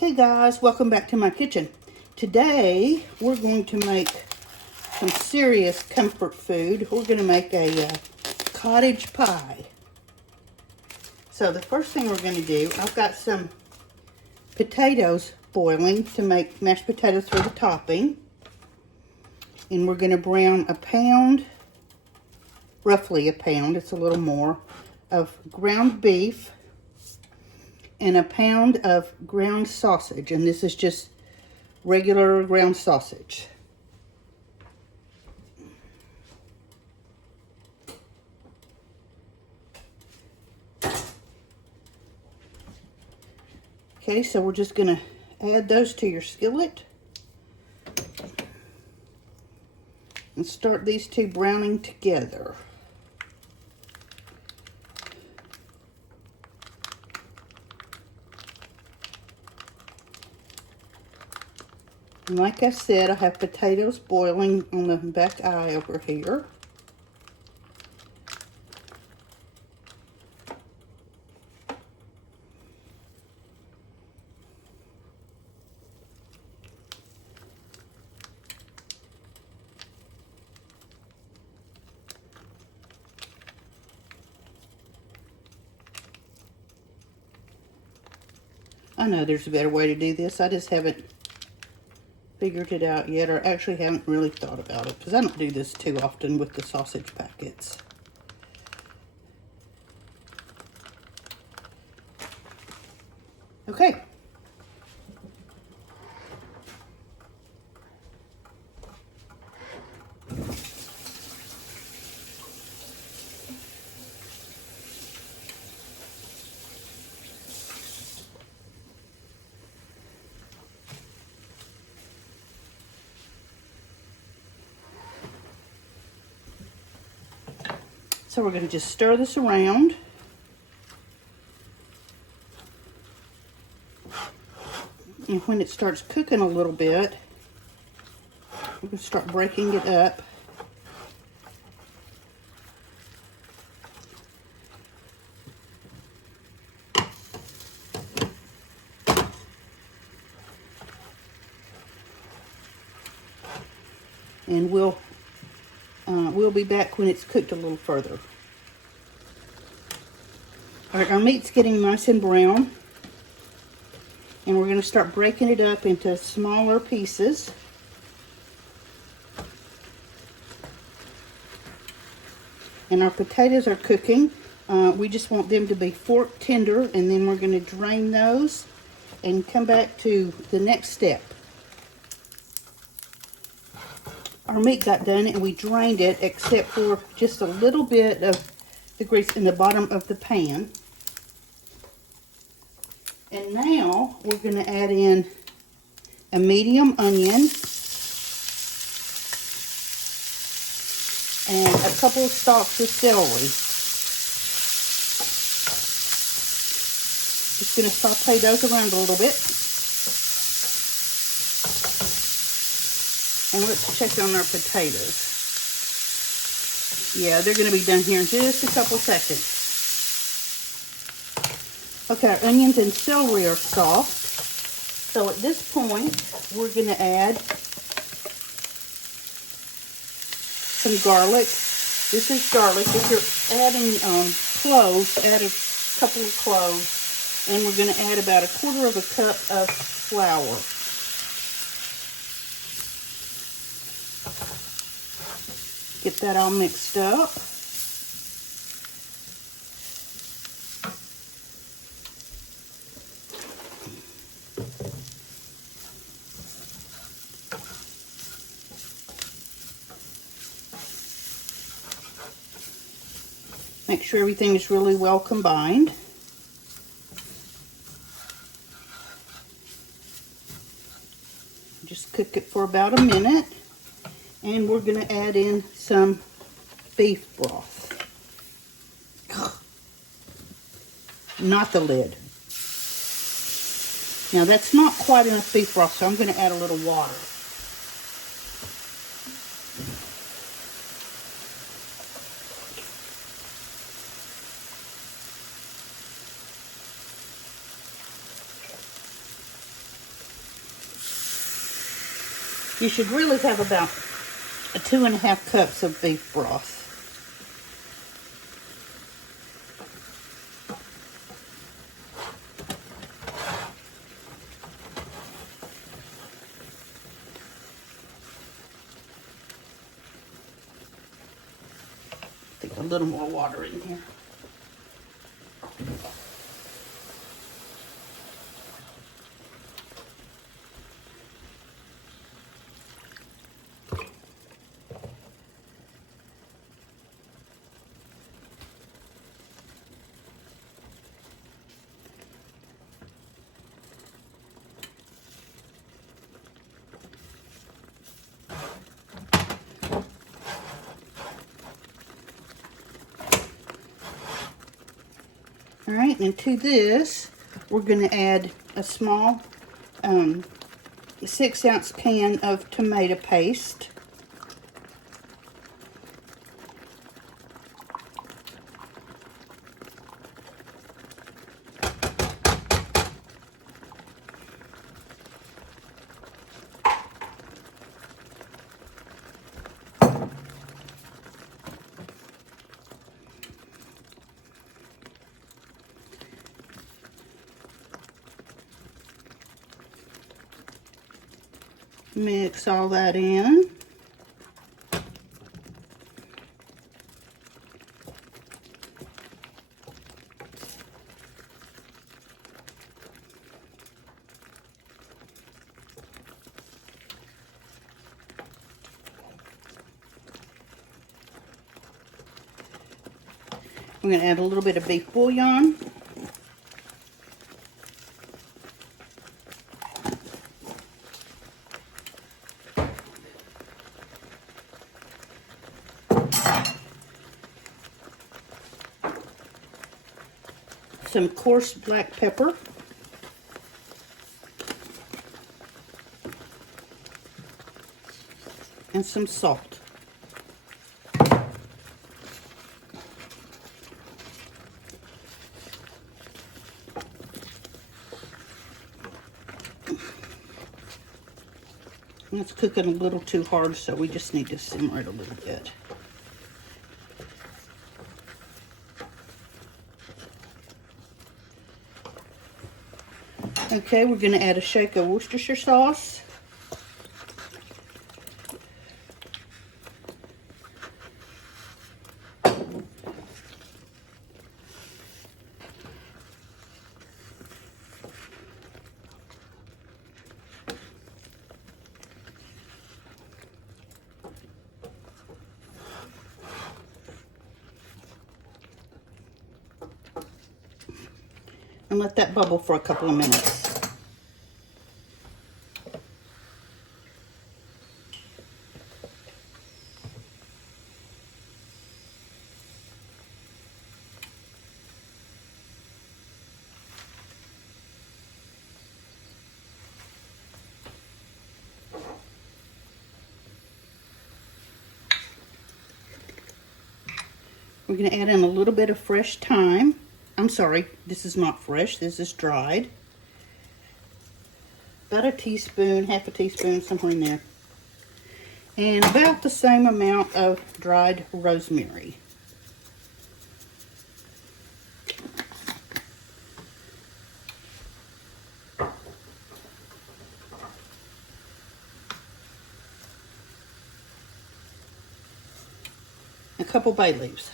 Hey guys, welcome back to my kitchen. Today we're going to make some serious comfort food. We're going to make a cottage pie. So the first thing we're going to do, I've got some potatoes boiling to make mashed potatoes for the topping. And we're going to brown a pound, roughly a pound, it's a little more, of ground beef and a pound of ground sausage. And this is just regular ground sausage. Okay, so we're just gonna add those to your skillet and start these two browning together. And like I said, I have potatoes boiling on the back eye over here. I know there's a better way to do this. I just haven't figured it out yet, or actually haven't really thought about it, because I don't do this too often with the sausage packets. Okay. So we're going to just stir this around. And when it starts cooking a little bit, we're going to start breaking it up. And we'll be back when it's cooked a little further. All right, our meat's getting nice and brown. And we're going to start breaking it up into smaller pieces. And our potatoes are cooking. We just want them to be fork tender, and then we're going to drain those and come back to the next step. Our meat got done and we drained it, except for just a little bit of the grease in the bottom of the pan. And now we're going to add in a medium onion and a couple of stalks of celery. Just going to saute those around a little bit. And let's check on our potatoes. Yeah, they're going to be done here in just a couple seconds. Okay, our onions and celery are soft. So at this point, we're going to add some garlic. This is garlic. If you're adding cloves, add a couple of cloves. And we're going to add about 1/4 cup of flour. Get that all mixed up. Make sure everything is really well combined. Just cook it for about a minute. And we're going to add in some beef broth. Not the lid. Now that's not quite enough beef broth, so I'm going to add a little water. You should really have about 2.5 cups of beef broth. I think a little more water in here. All right, and to this, we're going to add a small 6-ounce can of tomato paste. Mix all that in. We're going to add a little bit of beef bouillon. Some coarse black pepper. And some salt. It's cooking a little too hard, so we just need to simmer it a little bit. Okay, we're going to add a shake of Worcestershire sauce. And let that bubble for a couple of minutes. We're going to add in a little bit of fresh thyme. I'm sorry, this is not fresh, this is dried. About a teaspoon, half a teaspoon, somewhere in there. And about the same amount of dried rosemary. A couple bay leaves.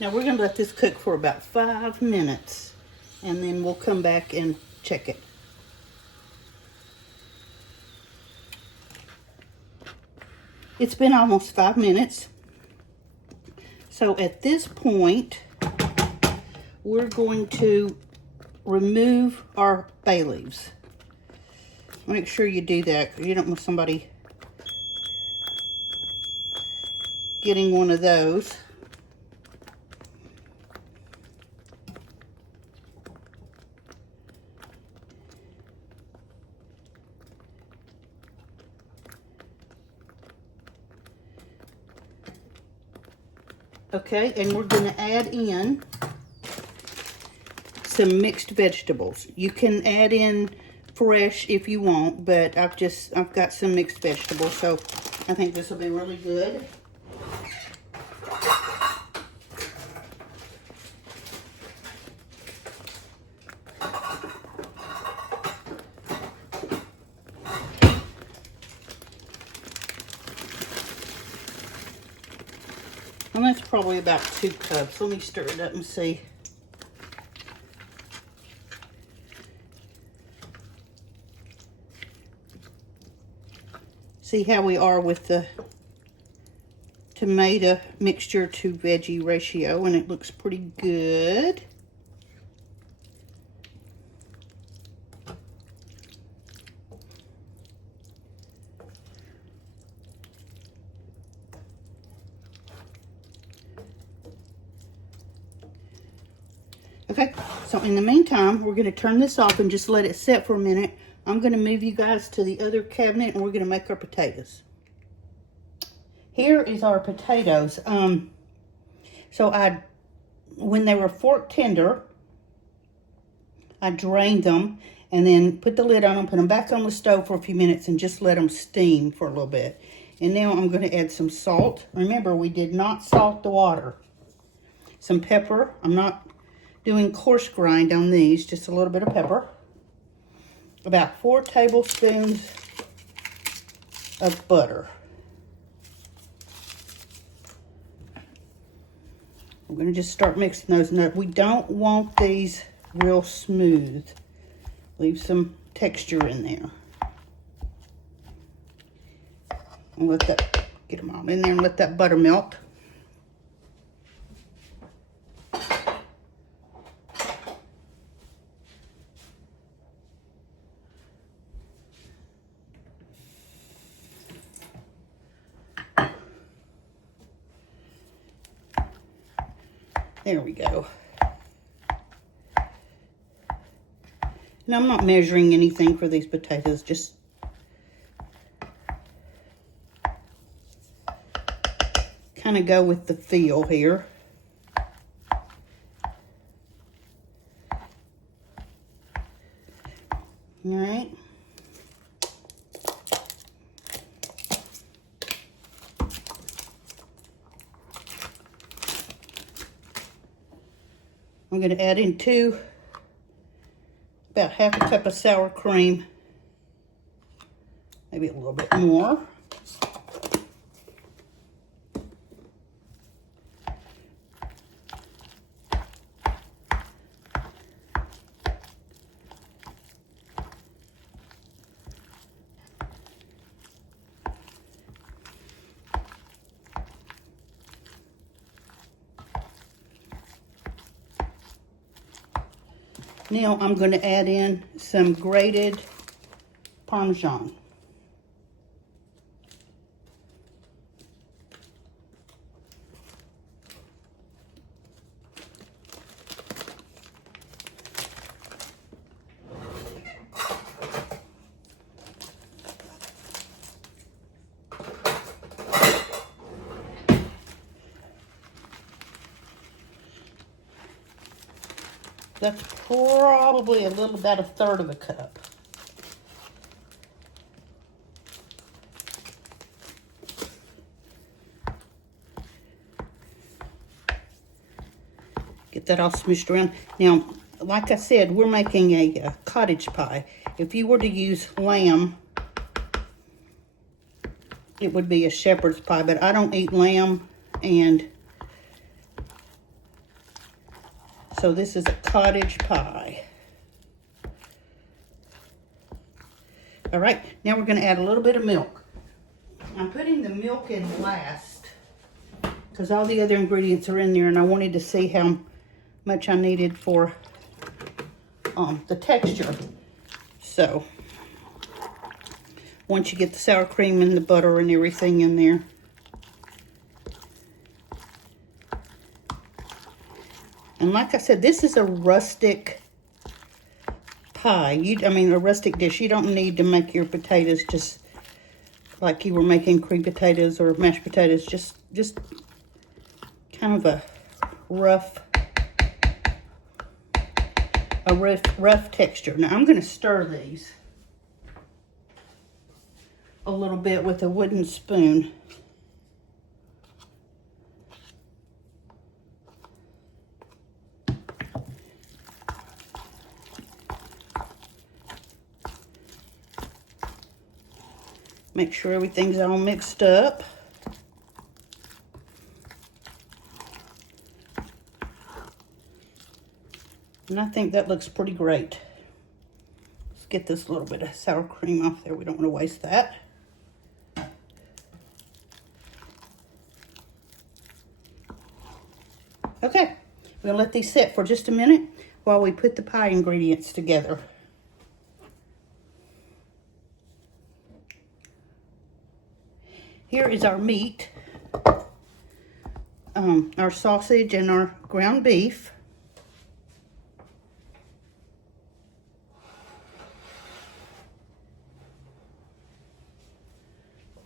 Now we're going to let this cook for about 5 minutes, and then we'll come back and check it. It's been almost 5 minutes. So at this point, we're going to remove our bay leaves. Make sure you do that, because you don't want somebody getting one of those. Okay, and we're going to add in some mixed vegetables. You can add in fresh if you want, but I've got some mixed vegetables, so I think this will be really good. And that's probably about 2 cups. Let me stir it up and see. See how we are with the tomato mixture to veggie ratio, and it looks pretty good. Okay, so in the meantime, we're going to turn this off and just let it set for a minute. I'm going to move you guys to the other cabinet, and we're going to make our potatoes. Here is our potatoes. So when they were fork tender, I drained them and then put the lid on them, put them back on the stove for a few minutes, and just let them steam for a little bit. And now I'm going to add some salt. Remember, we did not salt the water. Some pepper. I'm not doing coarse grind on these, just a little bit of pepper. About 4 tablespoons of butter. I'm going to just start mixing those up. We don't want these real smooth. Leave some texture in there. And let that, get them all in there and let that butter melt. There we go. Now I'm not measuring anything for these potatoes, just kind of go with the feel here. All right. I'm going to add in about half a cup of sour cream, maybe a little bit more. Now I'm going to add in some grated Parmesan. That's probably about a third of a cup. Get that all smooshed around. Now, like I said, we're making a cottage pie. If you were to use lamb, it would be a shepherd's pie, but I don't eat lamb, and so this is a cottage pie. All right, now we're going to add a little bit of milk. I'm putting the milk in last because all the other ingredients are in there, and I wanted to see how much I needed for the texture. So once you get the sour cream and the butter and everything in there, And like I said, this is a rustic pie. I mean, a rustic dish. You don't need to make your potatoes just like you were making cream potatoes or mashed potatoes. Just kind of a rough texture. Now I'm going to stir these a little bit with a wooden spoon. Make sure everything's all mixed up. And I think that looks pretty great. Let's get this little bit of sour cream off there. We don't want to waste that. Okay, we're gonna let these sit for just a minute while we put the pie ingredients together. Here is our meat, our sausage and our ground beef.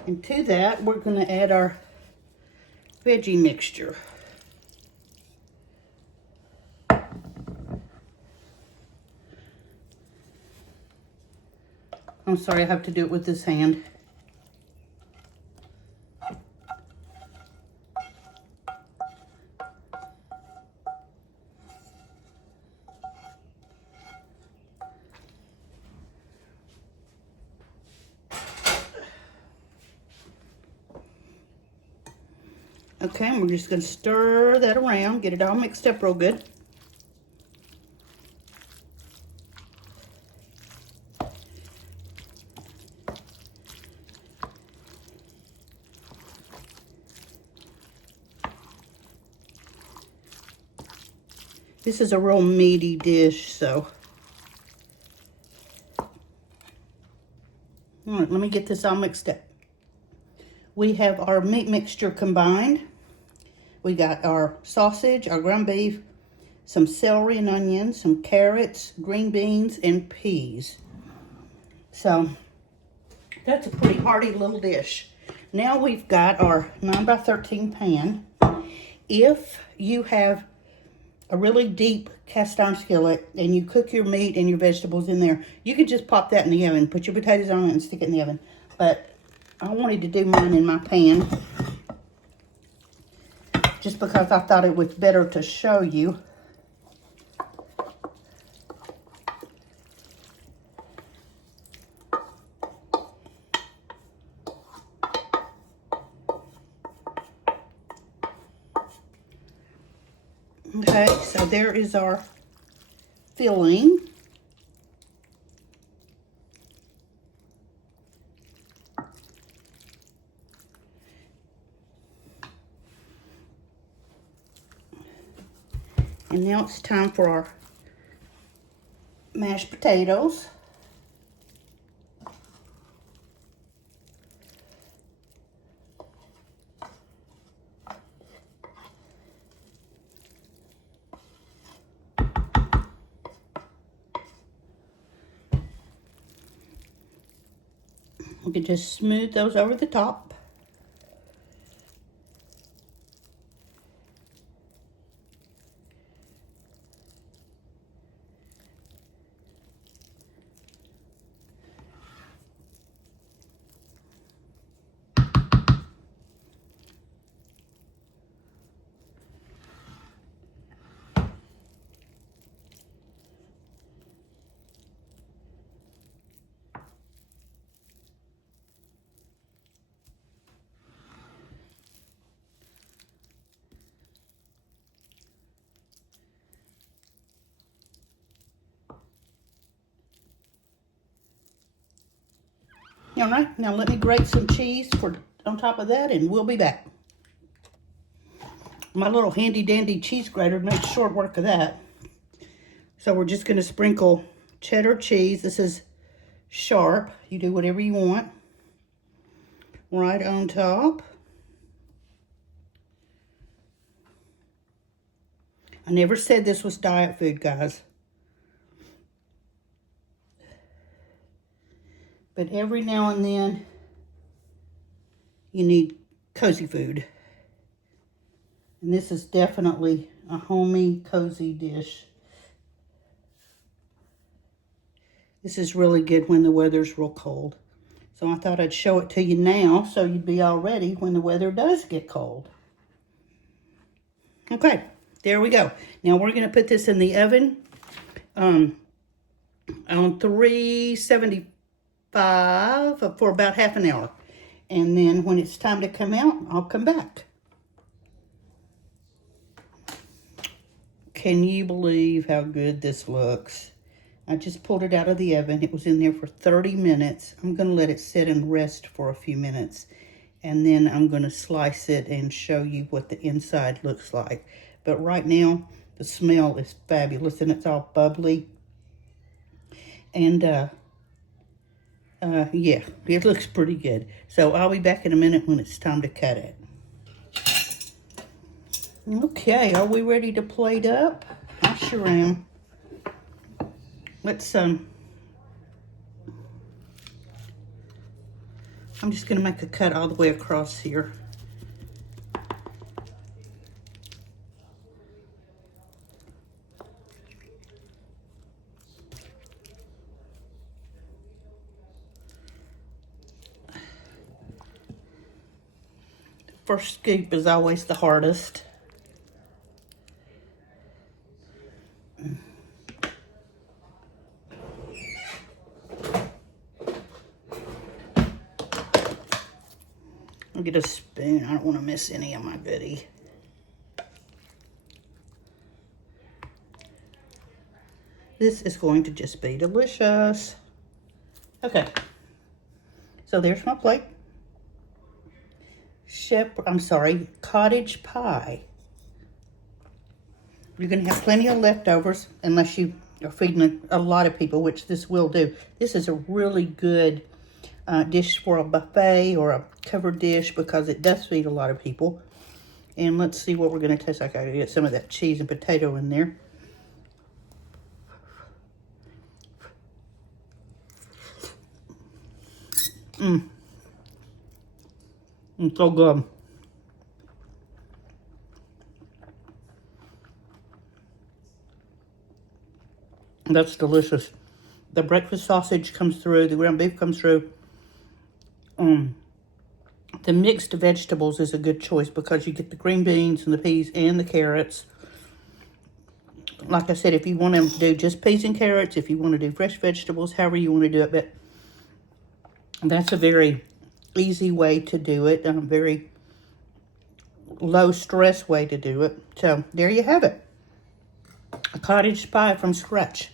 And to that, we're going to add our veggie mixture. I'm sorry, I have to do it with this hand. Okay, and we're just going to stir that around, get it all mixed up real good. This is a real meaty dish, so. All right, let me get this all mixed up. We have our meat mixture combined. We got our sausage, our ground beef, some celery and onions, some carrots, green beans, and peas. So that's a pretty hearty little dish. Now we've got our 9x13 pan. If you have a really deep cast iron skillet and you cook your meat and your vegetables in there, you could just pop that in the oven, put your potatoes on it and stick it in the oven. But I wanted to do mine in my pan just because I thought it was better to show you. Okay, so there is our filling. And now it's time for our mashed potatoes. We can just smooth those over the top. All right, now let me grate some cheese on top of that, and we'll be back. My little handy dandy cheese grater makes short work of that. So we're just going to sprinkle cheddar cheese. This is sharp. You do whatever you want. Right on top. I never said this was diet food, guys. But every now and then, you need cozy food. And this is definitely a homey, cozy dish. This is really good when the weather's real cold. So I thought I'd show it to you now so you'd be all ready when the weather does get cold. Okay, there we go. Now we're going to put this in the oven on 375 for about half an hour. And then when it's time to come out, I'll come back. Can you believe how good this looks? I just pulled it out of the oven. It was in there for 30 minutes. I'm going to let it sit and rest for a few minutes. And then I'm going to slice it and show you what the inside looks like. But right now, the smell is fabulous and it's all bubbly. And, yeah, it looks pretty good. So I'll be back in a minute when it's time to cut it. Okay, are we ready to plate up? I sure am. Let's, I'm just going to make a cut all the way across here. First scoop is always the hardest. I'll get a spoon. I don't want to miss any of my goodie. This is going to just be delicious. Okay. So there's my plate. Cottage Pie. You're going to have plenty of leftovers unless you are feeding a lot of people, which this will do. This is a really good dish for a buffet or a covered dish because it does feed a lot of people. And let's see what we're going to taste like. I gotta get some of that cheese and potato in there. It's so good. That's delicious. The breakfast sausage comes through. The ground beef comes through. The mixed vegetables is a good choice because you get the green beans and the peas and the carrots. Like I said, if you want to do just peas and carrots, if you want to do fresh vegetables, however you want to do it, but that's a very easy way to do it, a very low stress way to do it. So there you have it, a cottage pie from scratch.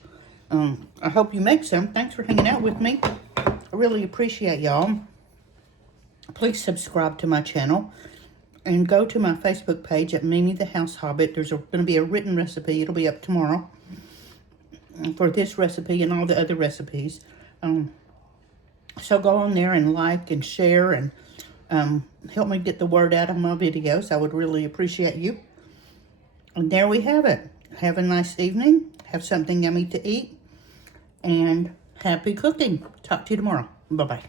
I hope you make some. Thanks for hanging out with me. I really appreciate y'all. Please subscribe to my channel and go to my Facebook page at Mimi the House Hobbit. There's going to be a written recipe. It'll be up tomorrow for this recipe and all the other recipes. So go on there and like and share and help me get the word out on my videos. I would really appreciate you. And there we have it. Have a nice evening. Have something yummy to eat. And happy cooking. Talk to you tomorrow. Bye-bye.